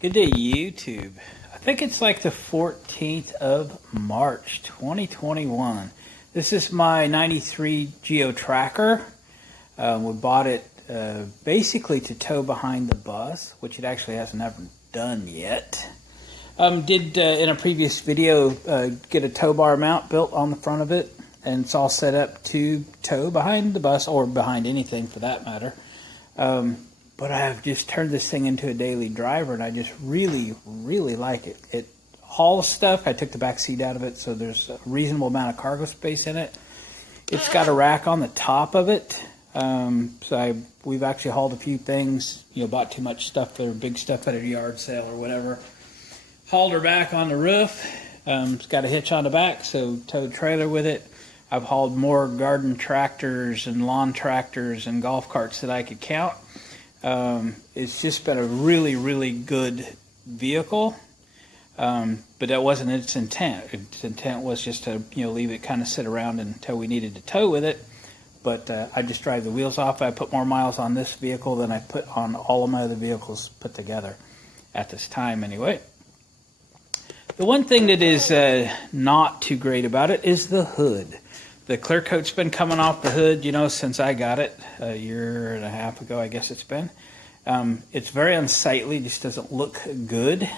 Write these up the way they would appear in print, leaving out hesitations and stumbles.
Good day, YouTube. I think it's like the 14th of March, 2021. This is my 93 Geo Tracker. We bought it basically to tow behind the bus, which it actually hasn't ever done yet. Did in a previous video get a tow bar mount built on the front of it, and it's all set up to tow behind the bus or behind anything for that matter. But I have just turned this thing into a daily driver, and I just really like it. It hauls stuff. I took the back seat out of it, so there's a reasonable amount of cargo space in it. It's got a rack on the top of it. We've actually hauled a few things, bought too much stuff there, big stuff at a yard sale or whatever. Hauled her back on the roof. It's got a hitch on the back, so towed trailer with it. I've hauled more garden tractors and lawn tractors and golf carts than I could count. It's just been a really good vehicle, but that wasn't its intent. Its intent was just to leave it kind of sit around until we needed to tow with it. But I just drive the wheels off. I put more miles on this vehicle than I put on all of my other vehicles put together at this time anyway. The one thing that is not too great about it is the hood. The clear coat's been coming off the hood, since I got it a year and a half ago, I guess it's been. It's very unsightly, just doesn't look good.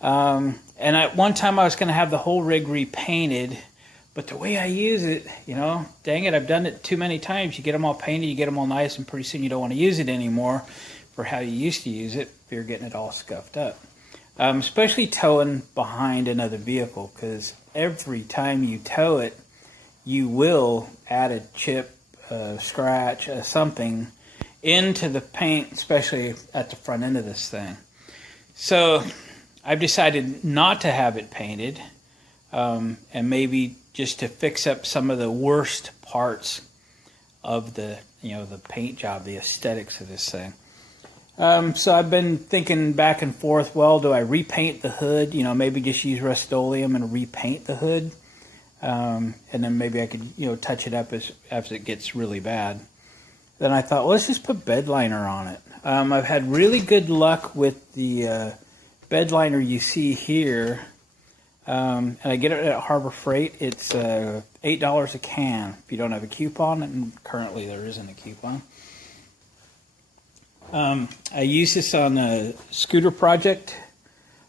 And at one time I was going to have the whole rig repainted, but the way I use it, dang it, I've done it too many times. You get them all painted, you get them all nice, and pretty soon you don't want to use it anymore for how you used to use it if you're getting it all scuffed up. Especially towing behind another vehicle, because every time you tow it, you will add a chip, a scratch, something into the paint, especially at the front end of this thing. So I've decided not to have it painted, and maybe just to fix up some of the worst parts of the paint job, the aesthetics of this thing. So I've been thinking back and forth, well, do I repaint the hood? Maybe just use Rust-Oleum and repaint the hood. And then maybe I could, touch it up as it gets really bad. Then I thought, well, let's just put bed liner on it. I've had really good luck with the bed liner you see here. And I get it at Harbor Freight. It's $8 a can if you don't have a coupon, and currently there isn't a coupon. I use this on a scooter project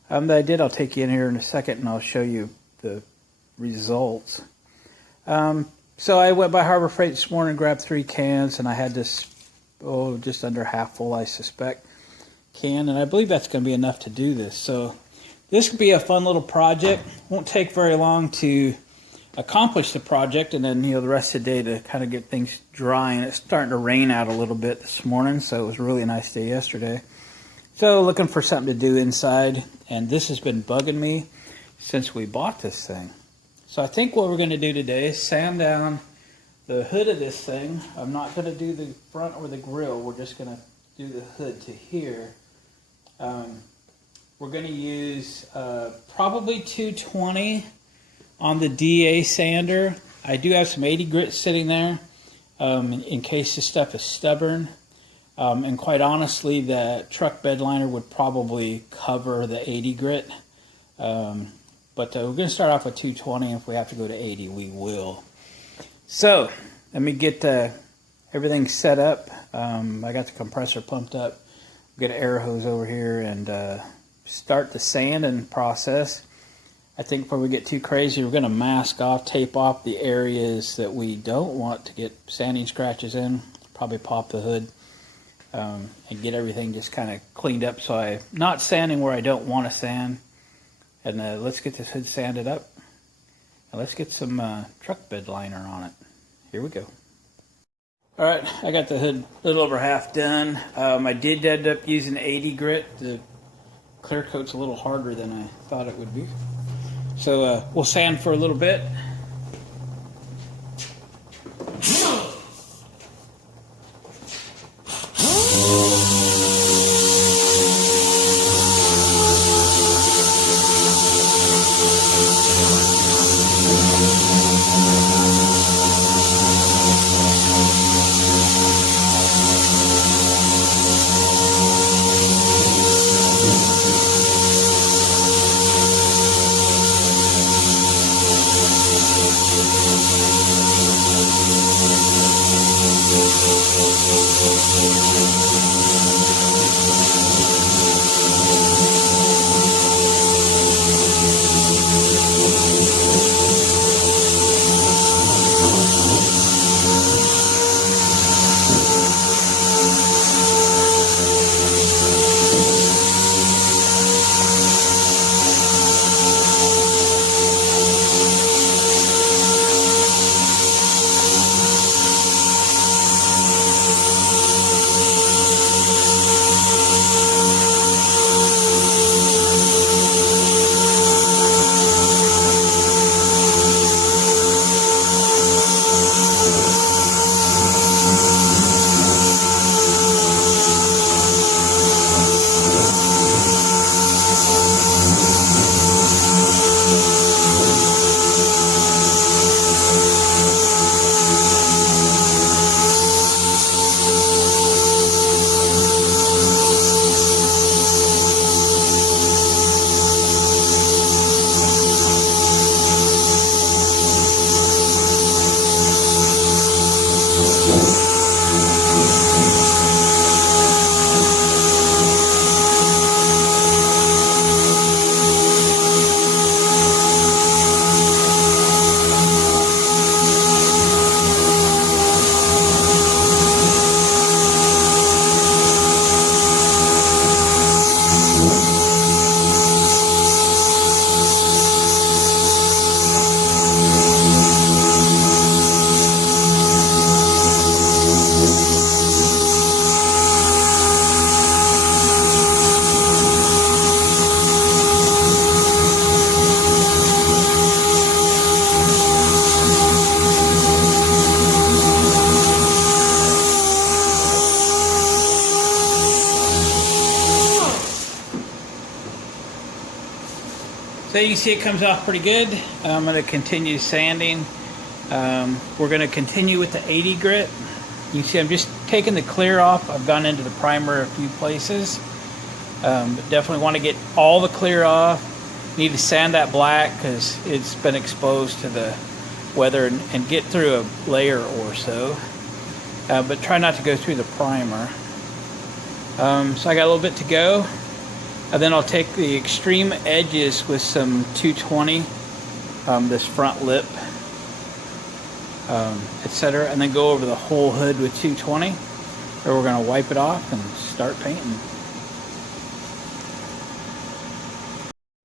that I did. I'll take you in here in a second and I'll show you the results. So I went by Harbor Freight this morning and grabbed 3 cans, and I had this, just under half full, I suspect, can, and I believe that's going to be enough to do this. So this could be a fun little project. Won't take very long to accomplish the project, and then the rest of the day to kind of get things dry. And it's starting to rain out a little bit this morning, so it was a really nice day yesterday. So looking for something to do inside, and this has been bugging me since we bought this thing. So I think what we're going to do today is sand down the hood of this thing. I'm not going to do the front or the grill. We're just going to do the hood to here. We're going to use probably 220 on the DA sander. I do have some 80 grit sitting there in case this stuff is stubborn. And quite honestly, the truck bed liner would probably cover the 80 grit. But we're going to start off with 220, and if we have to go to 80, we will. So, let me get everything set up. I got the compressor pumped up. Get an air hose over here and start the sanding process. I think before we get too crazy, we're going to mask off, tape off the areas that we don't want to get sanding scratches in. Probably pop the hood and get everything just kind of cleaned up so I'm not sanding where I don't want to sand. And let's get this hood sanded up, and let's get some truck bed liner on it. Here we go. All right, I got the hood a little over half done. I did end up using 80 grit. The clear coat's a little harder than I thought it would be. So we'll sand for a little bit. So you can see it comes off pretty good. I'm going to continue sanding. We're going to continue with the 80 grit. You can see I'm just taking the clear off. I've gone into the primer a few places. But definitely want to get all the clear off. Need to sand that black because it's been exposed to the weather and get through a layer or so. But try not to go through the primer. So I got a little bit to go. And then I'll take the extreme edges with some 220, this front lip, etc. And then go over the whole hood with 220. Or we're going to wipe it off and start painting.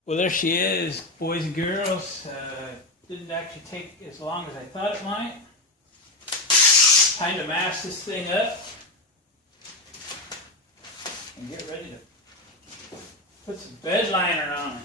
Well, there she is, boys and girls. Didn't actually take as long as I thought it might. Time to mask this thing up and get ready to put some bed liner on it.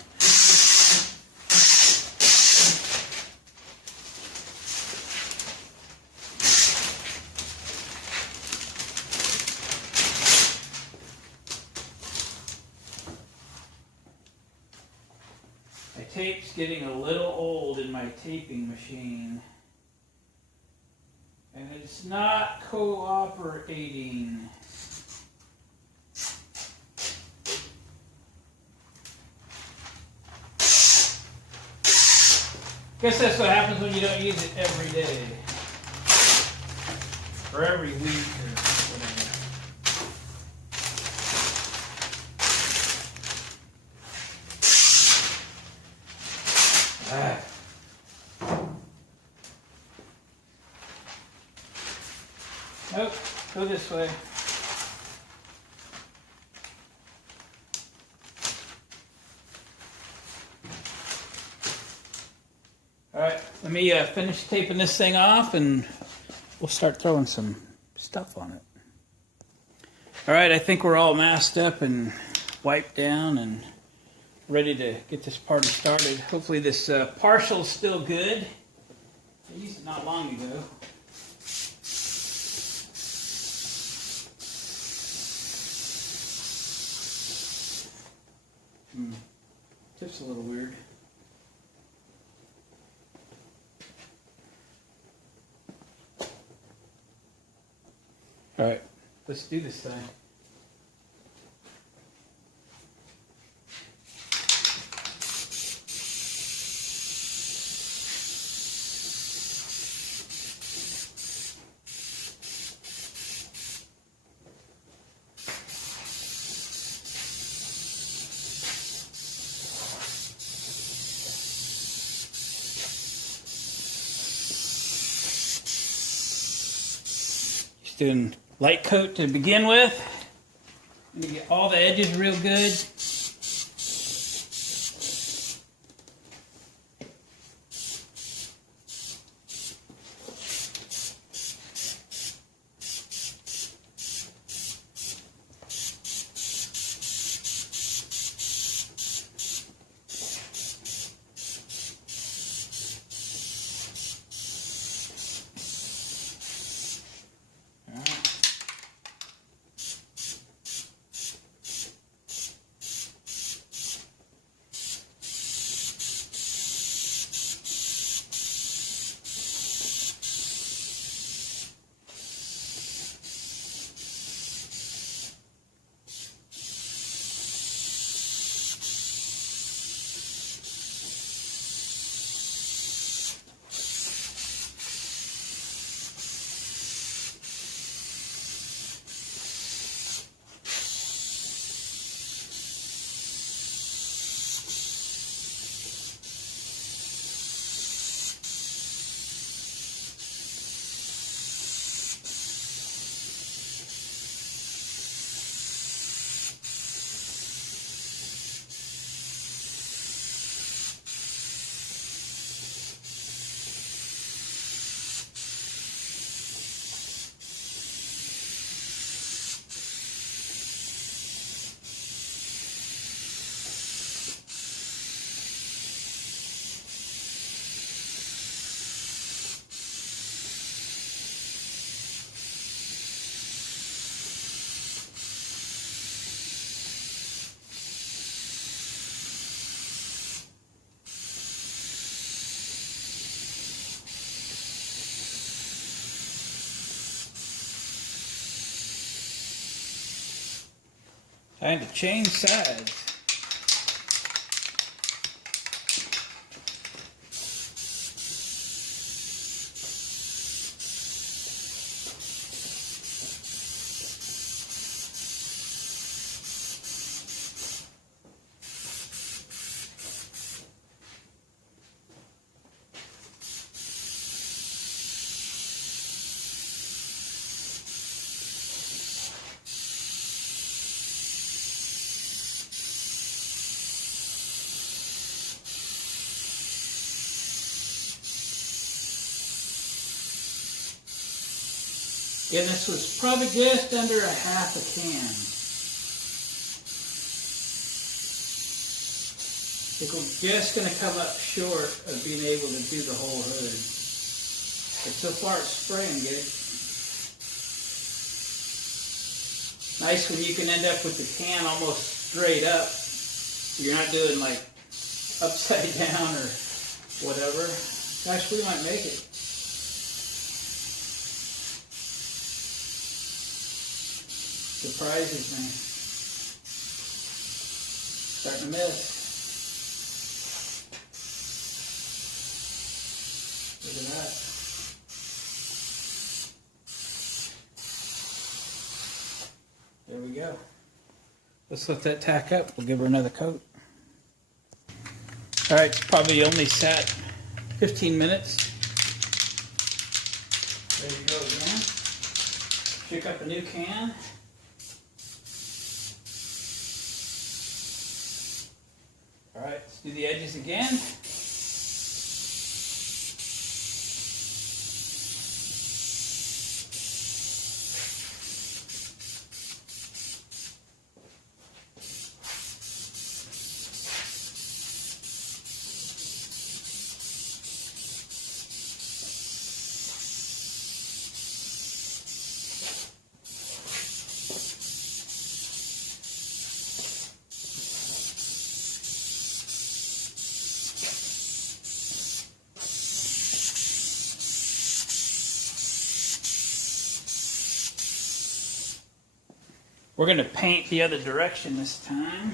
My tape's getting a little old in my taping machine. And it's not cooperating. Guess that's what happens when you don't use it every day. Or every week or whatever. Nope, go this way. Alright, let me finish taping this thing off and we'll start throwing some stuff on it. Alright, I think we're all masked up and wiped down and ready to get this party started. Hopefully this partial's still good. I used it not long ago. Tip's a little weird. All right, let's do this thing. Doing light coat to begin with. I'm going to get all the edges real good. Time to change sides. Again, this was probably just under a half a can. I think we're just going to come up short of being able to do the whole hood. But so far it's spraying good. Nice when you can end up with the can almost straight up. You're not doing like upside down or whatever. Gosh, we might make it. Surprises me. Starting to miss. Look at that. There we go. Let's let that tack up. We'll give her another coat. All right, it's probably only sat 15 minutes. There you go again. Pick up a new can. All right, let's do the edges again. We're going to paint the other direction this time.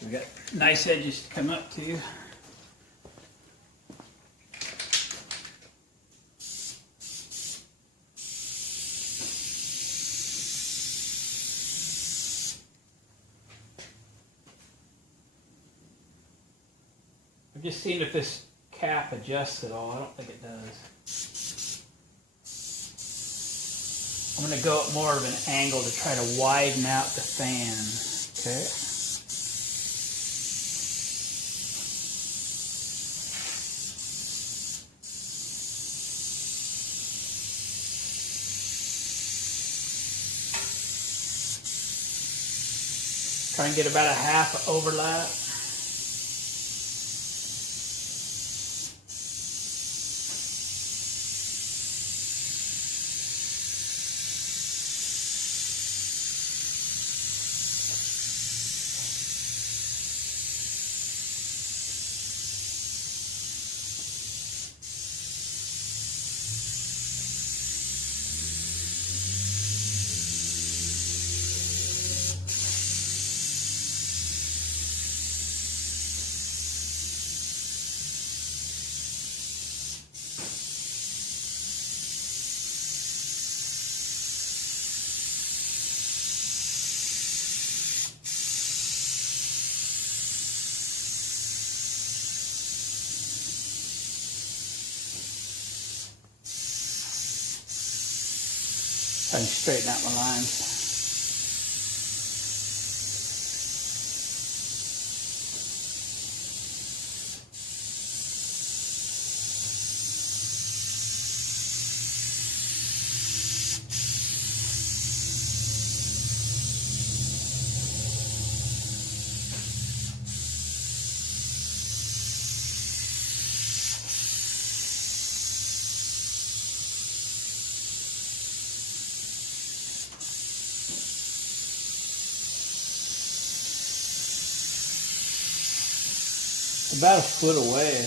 We got nice edges to come up to. I'm just seeing if this cap adjusts at all. I don't think it does. I'm going to go at more of an angle to try to widen out the fan. Okay. Try and get about a half overlap. Trying to straighten out my lines. about a foot away.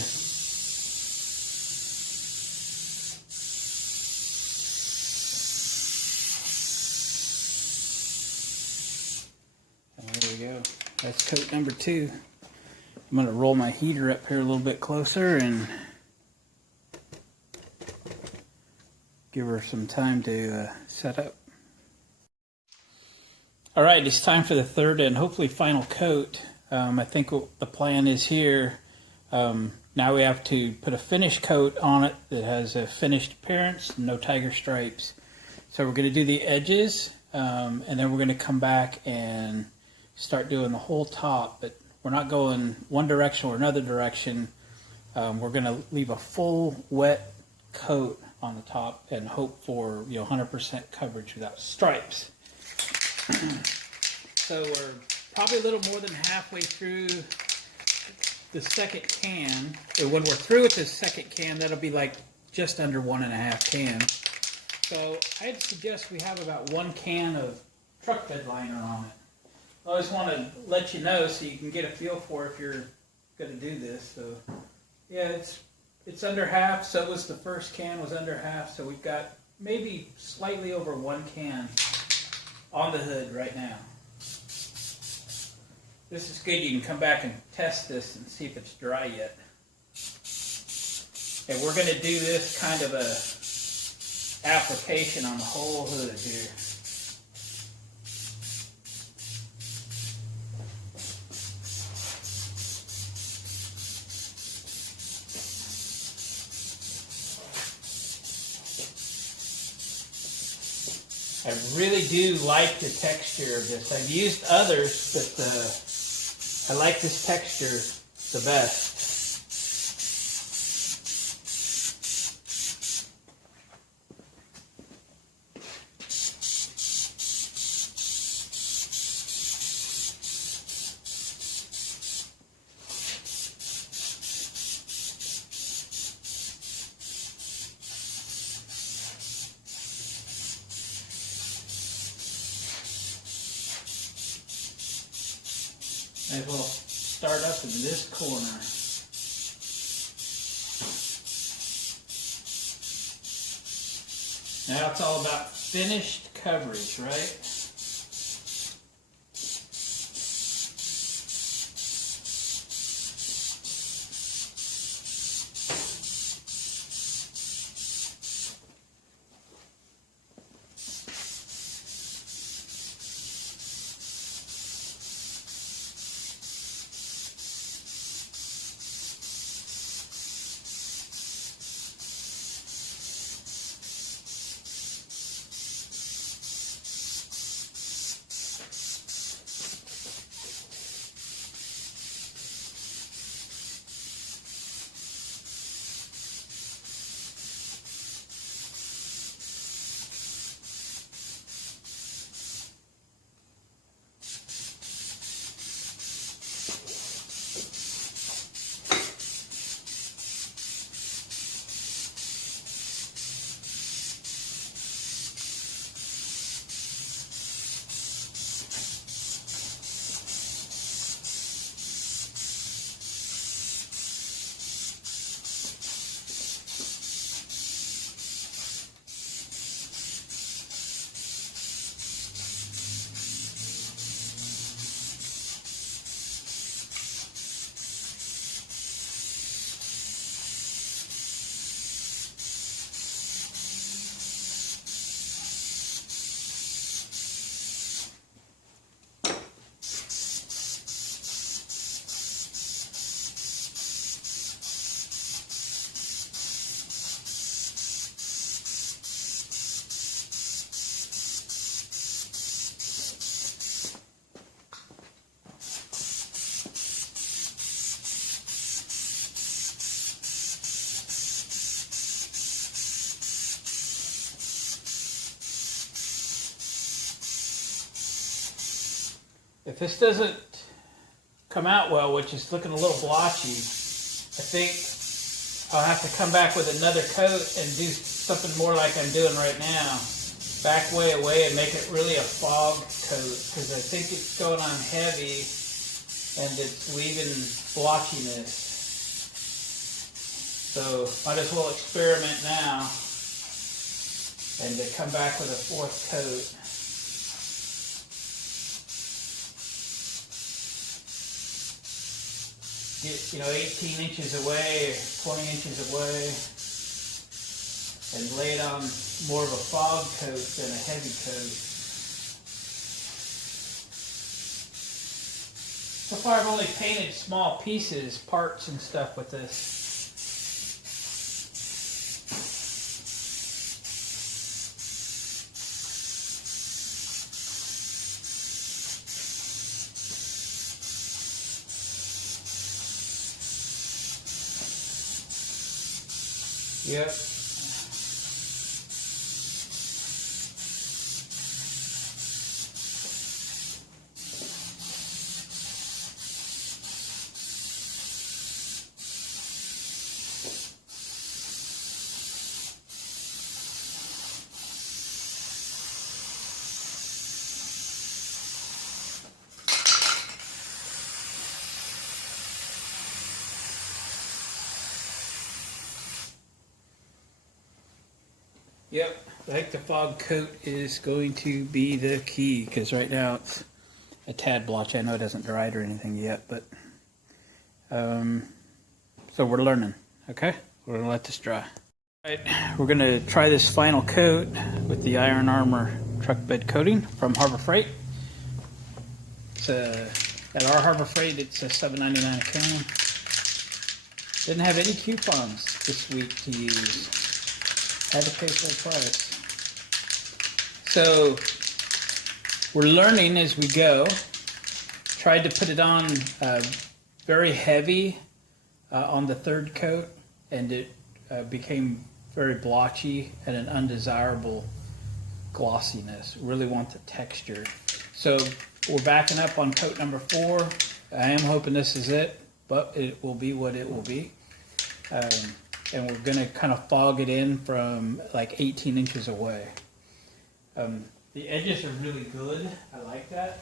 There we go. That's coat number 2. I'm going to roll my heater up here a little bit closer and give her some time to set up. All right, it's time for the third and hopefully final coat. I think what the plan is here, now we have to put a finish coat on it that has a finished appearance, no tiger stripes. So we're going to do the edges, and then we're going to come back and start doing the whole top, but we're not going one direction or another direction. We're going to leave a full wet coat on the top and hope for 100% coverage without stripes. So we're probably a little more than halfway through the second can. And when we're through with this second can, that'll be like just under 1.5 cans. So I'd suggest we have about 1 can of truck bed liner on it. I always want to let you know so you can get a feel for if you're going to do this. So yeah, it's under half. So was the first can was under half. So we've got maybe slightly over 1 can on the hood right now. This is good. You can come back and test this and see if it's dry yet. And we're going to do this kind of a application on the whole hood here. I really do like the texture of this. I've used others, but I like this texture the best. Might as well start up in this corner. Now it's all about finished coverage, right? If this doesn't come out well, which is looking a little blotchy, I think I'll have to come back with another coat and do something more like I'm doing right now. Back way away and make it really a fog coat, because I think it's going on heavy and it's leaving blotchiness. So might as well experiment now and to come back with a fourth coat. Get, 18 inches away, 20 inches away, and lay it on more of a fog coat than a heavy coat. So far I've only painted small pieces, parts and stuff with this. Yep. Yep, I think the fog coat is going to be the key, because right now it's a tad blotchy. I know it hasn't dried or anything yet, but so we're learning, okay? We're going to let this dry. All right, we're going to try this final coat with the Iron Armor truck bed coating from Harbor Freight. It's at our Harbor Freight, it's a $7.99 a can. Didn't have any coupons this week to use. Had to pay full price. So we're learning as we go. Tried to put it on very heavy on the third coat, and it became very blotchy and an undesirable glossiness. Really want the texture. So we're backing up on coat number 4. I am hoping this is it, but it will be what it will be. And we're going to kind of fog it in from like 18 inches away. The edges are really good. I like that.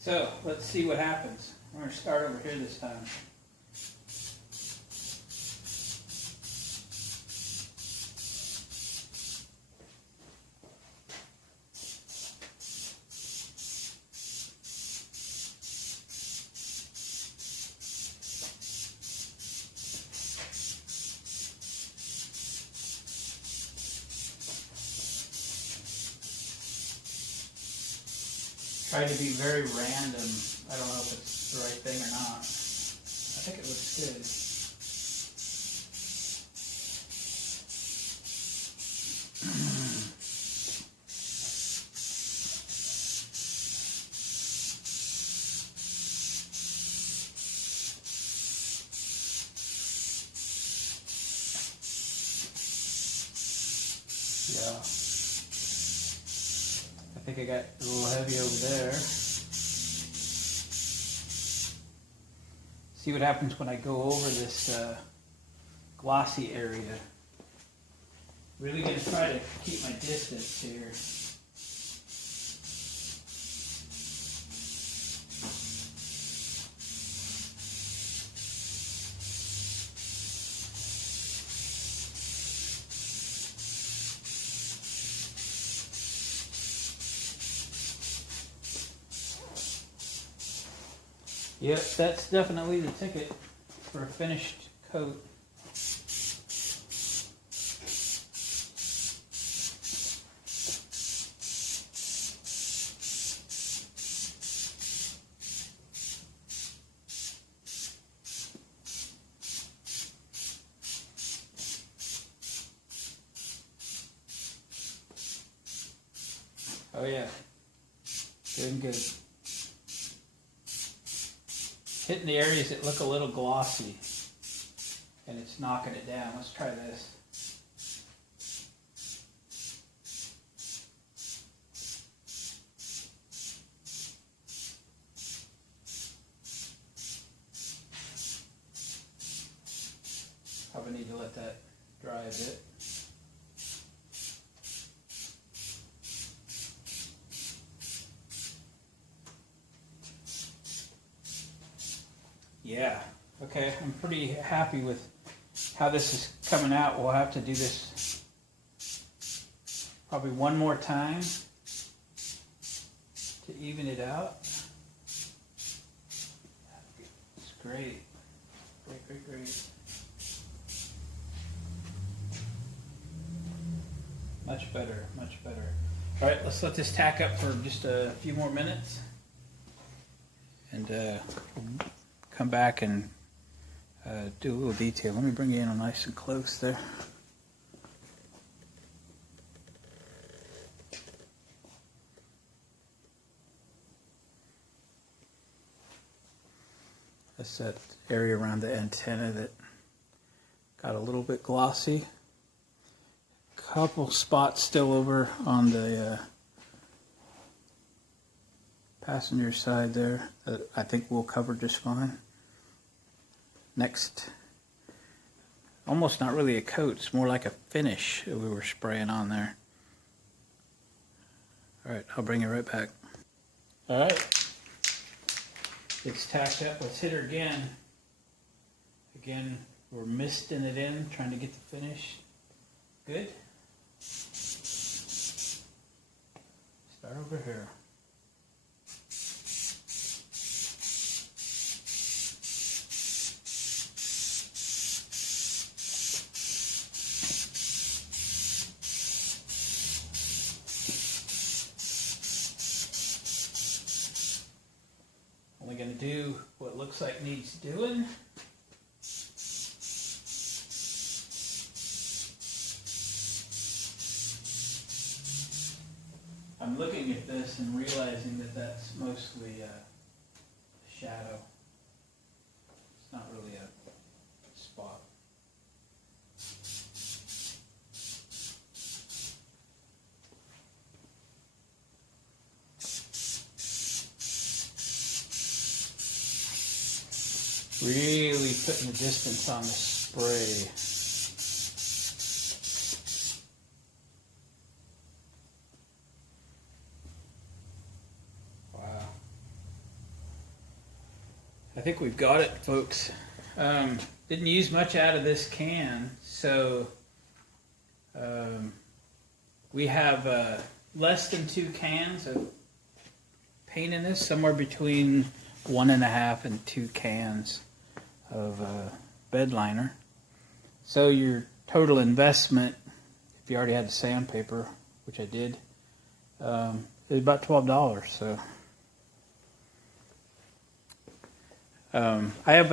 So let's see what happens. We're going to start over here this time. Tried to be very random. I don't know if it's the right thing or not. I think it looks good. Yeah. I think I got a little heavy over there. See what happens when I go over this glossy area. Really going to try to keep my distance here. Yep, that's definitely the ticket for a finished coat. Oh yeah, doing good. Hitting the areas that look a little glossy, and it's knocking it down. Let's try this. Probably need to let that dry a bit. Yeah, okay, I'm pretty happy with how this is coming out. We'll have to do this probably one more time to even it out. It's great. Great. Much better. All right, let's let this tack up for just a few more minutes. And come back and do a little detail. Let me bring you in nice and close there. That's that area around the antenna that got a little bit glossy. Couple spots still over on the passenger side there that I think we'll cover just fine. Next, almost not really a coat, it's more like a finish that we were spraying on there. Alright, I'll bring you right back. Alright, it's tacked up. Let's hit her again. Again, we're misting it in, trying to get the finish good. Start over here. Only going to do what looks like needs doing. I'm looking at this and realizing that that's mostly a shadow. It's not really a spot. Really putting the distance on the spray. I think we've got it, folks. Didn't use much out of this can, so we have less than 2 cans of paint in this, somewhere between 1.5 and 2 cans of bed liner. So your total investment, if you already had the sandpaper, which I did, is about $12. So. I have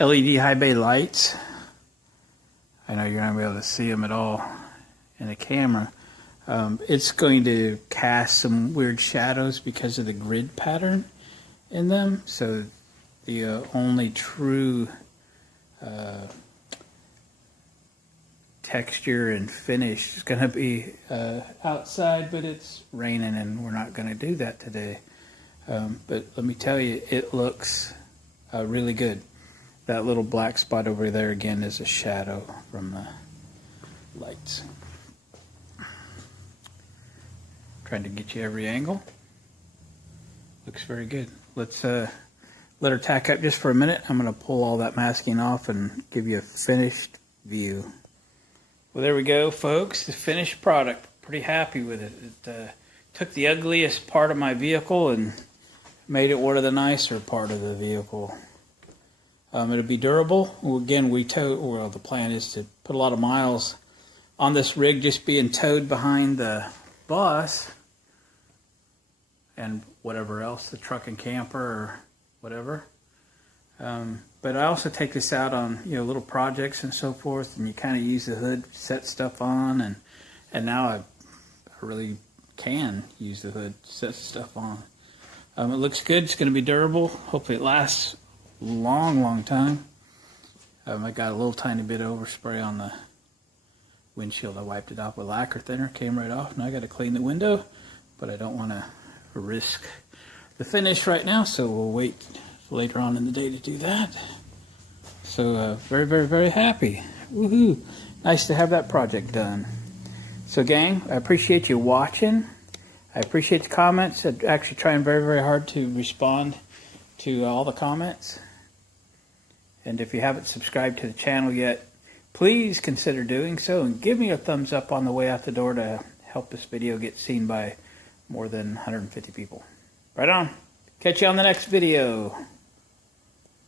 LED high bay lights. I know you're not going to be able to see them at all in the camera. It's going to cast some weird shadows because of the grid pattern in them. So the only true texture and finish is going to be outside, but it's raining and we're not going to do that today. But let me tell you, it looks really good. That little black spot over there again is a shadow from the lights. Trying to get you every angle. Looks very good. Let's let her tack up just for a minute. I'm going to pull all that masking off and give you a finished view. Well, there we go, folks. The finished product. Pretty happy with it. It took the ugliest part of my vehicle and made it one of the nicer part of the vehicle. It'll be durable. Well, again, the plan is to put a lot of miles on this rig just being towed behind the bus and whatever else, the truck and camper or whatever. But I also take this out on little projects and so forth, and you kind of use the hood, set stuff on, and now I really can use the hood, set stuff on. It looks good. It's going to be durable. Hopefully it lasts a long time. I got a little tiny bit of overspray on the windshield. I wiped it off with lacquer thinner, came right off. Now I got to clean the window, but I don't want to risk the finish right now, so we'll wait later on in the day to do that. So very happy. Woohoo! Nice to have that project done. So gang, I appreciate you watching. I appreciate the comments. I'm actually trying very hard to respond to all the comments. And if you haven't subscribed to the channel yet, please consider doing so and give me a thumbs up on the way out the door to help this video get seen by more than 150 people. Right on. Catch you on the next video.